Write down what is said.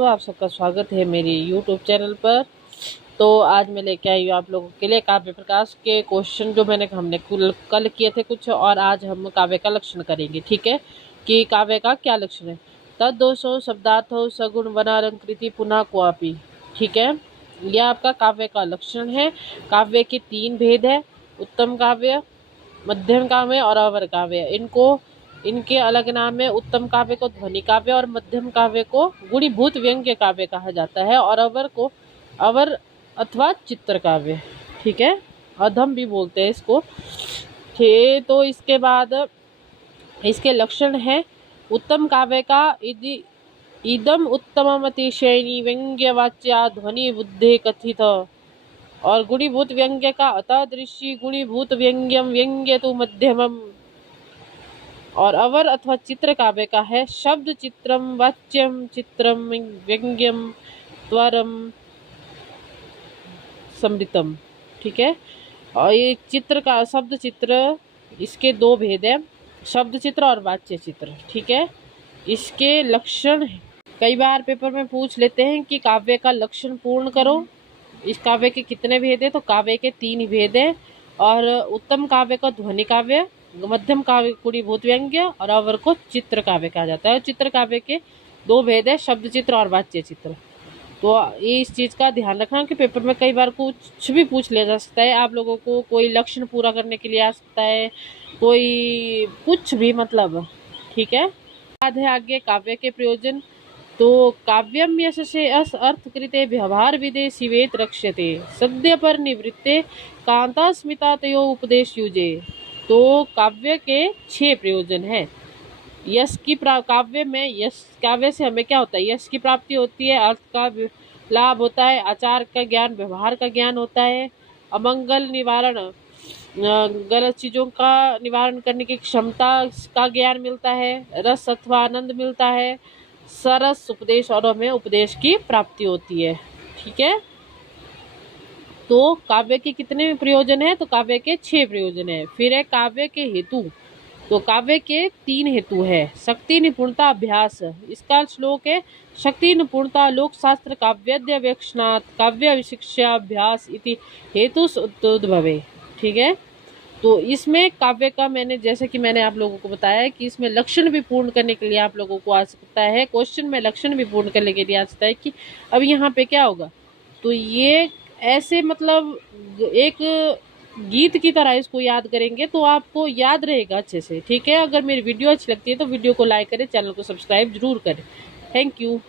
दोस्तों, आप सबका स्वागत है मेरी यूट्यूब चैनल पर। तो आज मैं लेके आई हूँ आप लोगों के लिए काव्य प्रकाश के क्वेश्चन जो हमने कल किए थे कुछ, और आज हम काव्य का लक्षण करेंगे। ठीक है, कि काव्य का क्या लक्षण है। तद्दोषो शब्दार्थो सगुण वनालंकृति पुनः क्वापि। ठीक है, यह आपका काव्य का लक्षण है। काव्य के 3 भेद है, उत्तम काव्य, मध्यम काव्य और अवर काव्य। इनके अलग नाम है। उत्तम काव्य को ध्वनि काव्य और मध्यम काव्य को गुणीभूत व्यंग्य काव्य कहा जाता है, और अवर को अवर अथवा चित्र काव्य। ठीक है, अधम भी बोलते हैं इसको। ठीक, तो इसके बाद इसके लक्षण है। उत्तम काव्य का इदम उत्तममतिशयनी व्यंग्यवाच्या ध्वनि बुद्धे कथित, और गुणीभूत व्यंग्य का अतादृशी गुणीभूत व्यंग्यम व्यंग्य तो मध्यमम। और अवर अथवा चित्र काव्य का है शब्द चित्रम वाच्यम चित्रम व्यंग्यम त्वरम समृतम। ठीक है, और ये चित्र का शब्द चित्र, इसके 2 भेद है, शब्द चित्र और वाच्य चित्र। ठीक है, इसके लक्षण कई बार पेपर में पूछ लेते हैं कि काव्य का लक्षण पूर्ण करो। इस काव्य के कितने भेद है, तो काव्य के 3 भेद है। और उत्तम काव्य को ध्वनि काव्य, मध्यम काव्य गुणीभूत व्यंग्य और अवर को चित्र काव्य कहा जाता है। चित्र काव्य के 2 भेद है, शब्द चित्र और वाच्य चित्र। तो ये इस चीज़ का ध्यान रखना कि पेपर में कई बार कुछ भी पूछ लिया जा सकता है। आप लोगों को कोई लक्षण पूरा करने के लिए आ सकता है, कोई कुछ भी, मतलब। ठीक है, याद है आगे काव्य के प्रयोजन। तो काव्यम यशसे अर्थकृते व्यवहार विदे शिवेत रक्ष्यते सद्य पर निवृत्ते कांता स्मिता तयो उपदेश युजे। तो काव्य के 6 प्रयोजन हैं। यश की काव्य में यश, काव्य से हमें क्या होता है, यश की प्राप्ति होती है, अर्थ का लाभ होता है, आचार का ज्ञान, व्यवहार का ज्ञान होता है, अमंगल निवारण, गलत चीज़ों का निवारण करने की क्षमता का ज्ञान मिलता है, रस अथवा आनंद मिलता है, सरस उपदेश और हमें उपदेश की प्राप्ति होती है। ठीक है, तो काव्य के कितने प्रयोजन है, तो काव्य के 6 प्रयोजन है। फिर है काव्य के हेतु। तो काव्य के 3 हेतु है। शक्ति निपुणता अभ्यास, इसका श्लोक है शक्ति निपुणता लोक शास्त्र काव्यद्य वेक्षणात् काव्य शिक्षा अभ्यास इति हेतु उद्भवे। ठीक है, तो इसमें काव्य का जैसे कि मैंने आप लोगों को बताया कि इसमें लक्षण भी पूर्ण करने के लिए आप लोगों को आ सकता है, क्वेश्चन में लक्षण भी पूर्ण करने के लिए आ सकता है कि अब यहाँ पे क्या होगा। तो ये ऐसे, मतलब एक गीत की तरह इसको याद करेंगे तो आपको याद रहेगा अच्छे से। ठीक है, अगर मेरी वीडियो अच्छी लगती है तो वीडियो को लाइक करें, चैनल को सब्सक्राइब जरूर करें। Thank you.